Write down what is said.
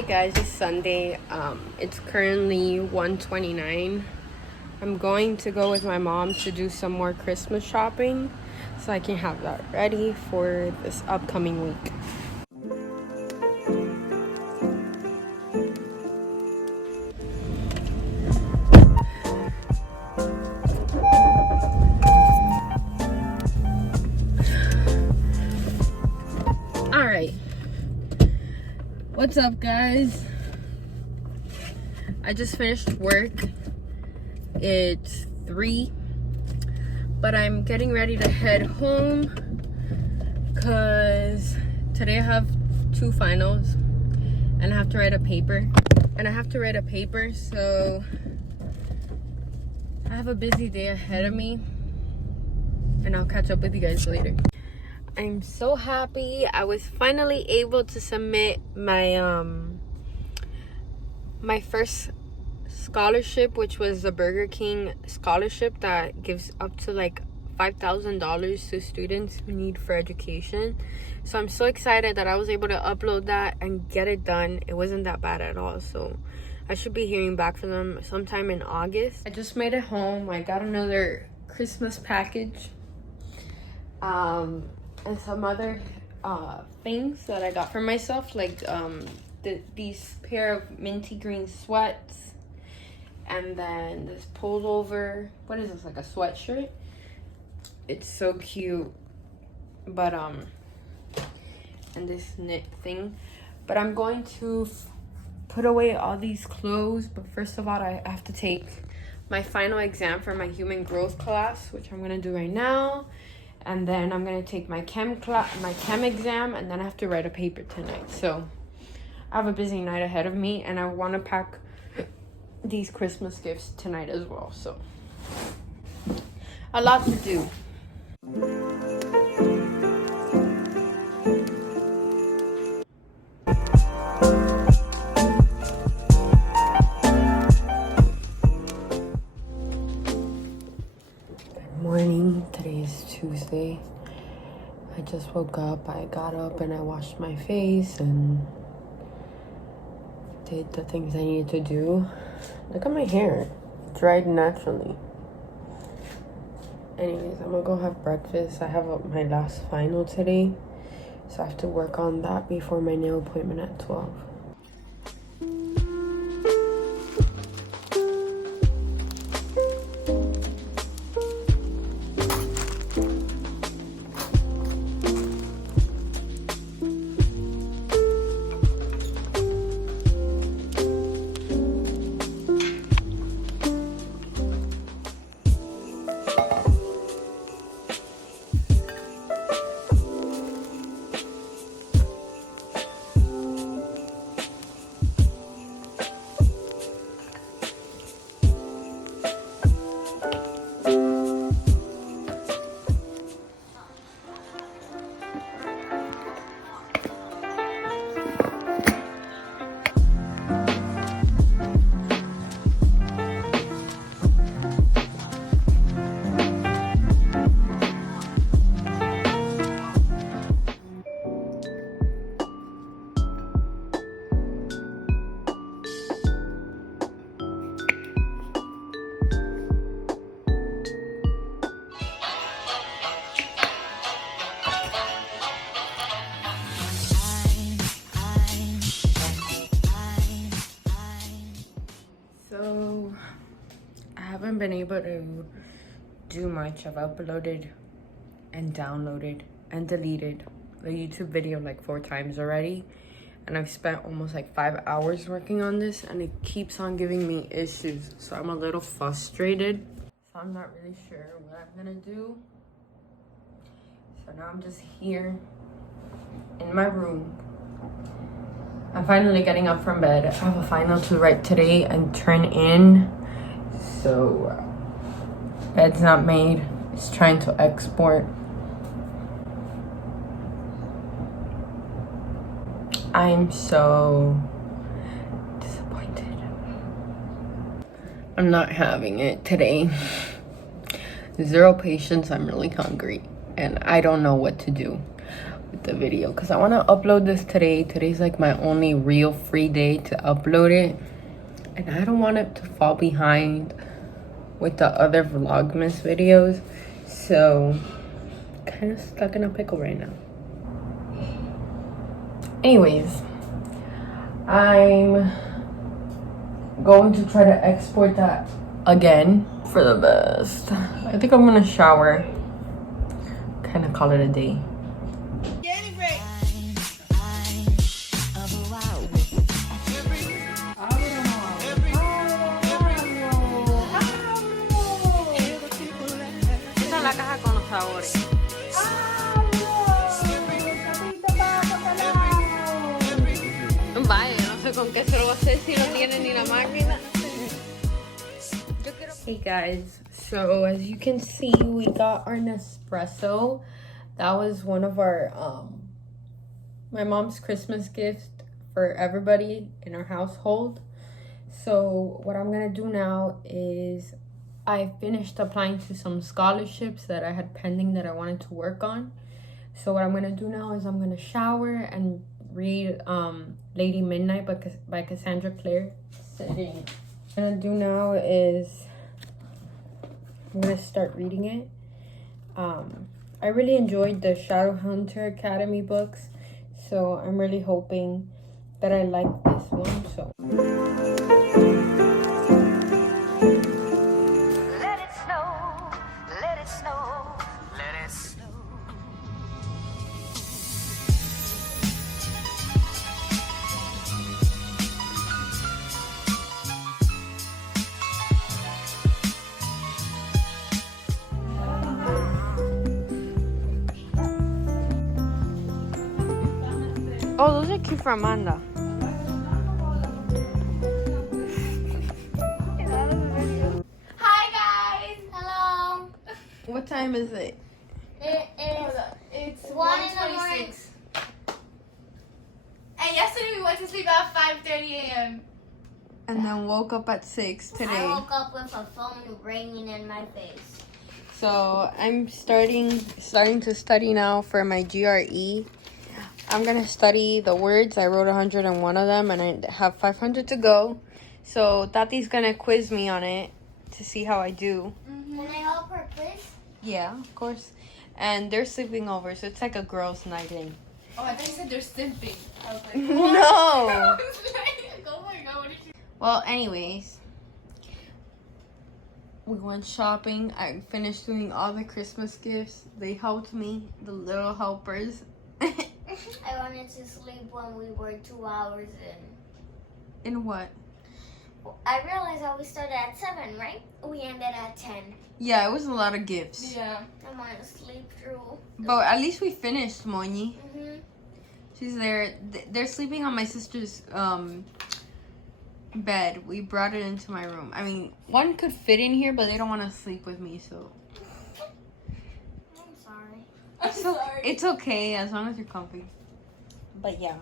Hey guys, it's Sunday. It's currently 1:29. I'm going to go with my mom to do some more Christmas shopping so I can have that ready for this upcoming week. Alright. What's up, guys? I just finished work. It's 3, but I'm getting ready to head home because today I have 2 finals and I have to write a paper. So I have a busy day ahead of me, and I'll catch up with you guys later. I'm so happy I was finally able to submit my my first scholarship, which was the Burger King scholarship that gives up to like $5,000 to students who need for education. So I'm so excited that I was able to upload that and get it done. It wasn't that bad at all, so I should be hearing back from them sometime in August. I just made it home. I got another Christmas package and some other things that I got for myself, like these pair of minty green sweats, and then this pullover. What is this, like a sweatshirt? It's so cute. But and this knit thing. But I'm going to put away all these clothes. But first of all, I have to take my final exam for my human growth class, which I'm gonna do right now. And then I'm gonna take my chem exam, and then I have to write a paper tonight. So I have a busy night ahead of me, and I want to pack these Christmas gifts tonight as well. So a lot to do. Morning. Today is Tuesday. I just woke up. I got up and I washed my face and did the things I needed to do. Look at my hair. It dried naturally. Anyways, I'm gonna go have breakfast. I have my last final today, so I have to work on that before my nail appointment at 12. So I haven't been able to do much. I've uploaded and downloaded and deleted the YouTube video like 4 times already, and I've spent almost like 5 hours working on this, and it keeps on giving me issues, so I'm a little frustrated. So I'm not really sure what I'm gonna do. So now I'm just here in my room. I'm finally getting up from bed. I have a final to write today and turn in. So bed's not made. It's trying to export. I'm so disappointed. I'm not having it today. 0 patience. I'm really hungry and I don't know what to do. with the video because I want to upload this today. Today's like my only real free day to upload it. And I don't want it to fall behind with the other Vlogmas videos. So, kind of stuck in a pickle right now. Anyways, I'm going to try to export that again for the best. I think I'm gonna shower, kind of call it a day. La caja con los sabores. Vaya, no sé con qué se lo va a hacer si no tiene ni la máquina. Hey guys, so as you can see, we got our Nespresso. That was one of our my mom's Christmas gift for everybody in our household. So what I'm gonna do now is I finished applying to some scholarships that I had pending that I wanted to work on. So what I'm gonna do now is I'm gonna shower and read Lady Midnight by Cassandra Clare. What I'm gonna do now is I'm gonna start reading it. I really enjoyed the Shadowhunter Academy books, so I'm really hoping that I like this one. So oh, those are cute for Amanda. Hi guys! Hello! What time is it? It's 1 in the morning. And yesterday we went to sleep at 5:30 a.m. And then woke up at 6 today. I woke up with a phone ringing in my face. So I'm starting to study now for my GRE. I'm gonna study the words. I wrote 101 of them and I have 500 to go. So Tati's gonna quiz me on it to see how I do. Can I help her quiz? Yeah, of course. And they're sleeping over, so it's like a girls' night in. Oh, I thought you said they're stimping. I was like, No! oh my god, what did you... Well, anyways, we went shopping. I finished doing all the Christmas gifts. They helped me, the little helpers. I wanted to sleep when we were 2 hours in. In what? I realized that we started at 7, right? We ended at 10. Yeah, it was a lot of gifts. Yeah. I want to sleep through. But at least we finished, Moni. Mm-hmm. She's there. They're sleeping on my sister's bed. We brought it into my room. I mean, one could fit in here, but they don't want to sleep with me, so. I'm sorry. It's okay as long as you're comfy. But yeah.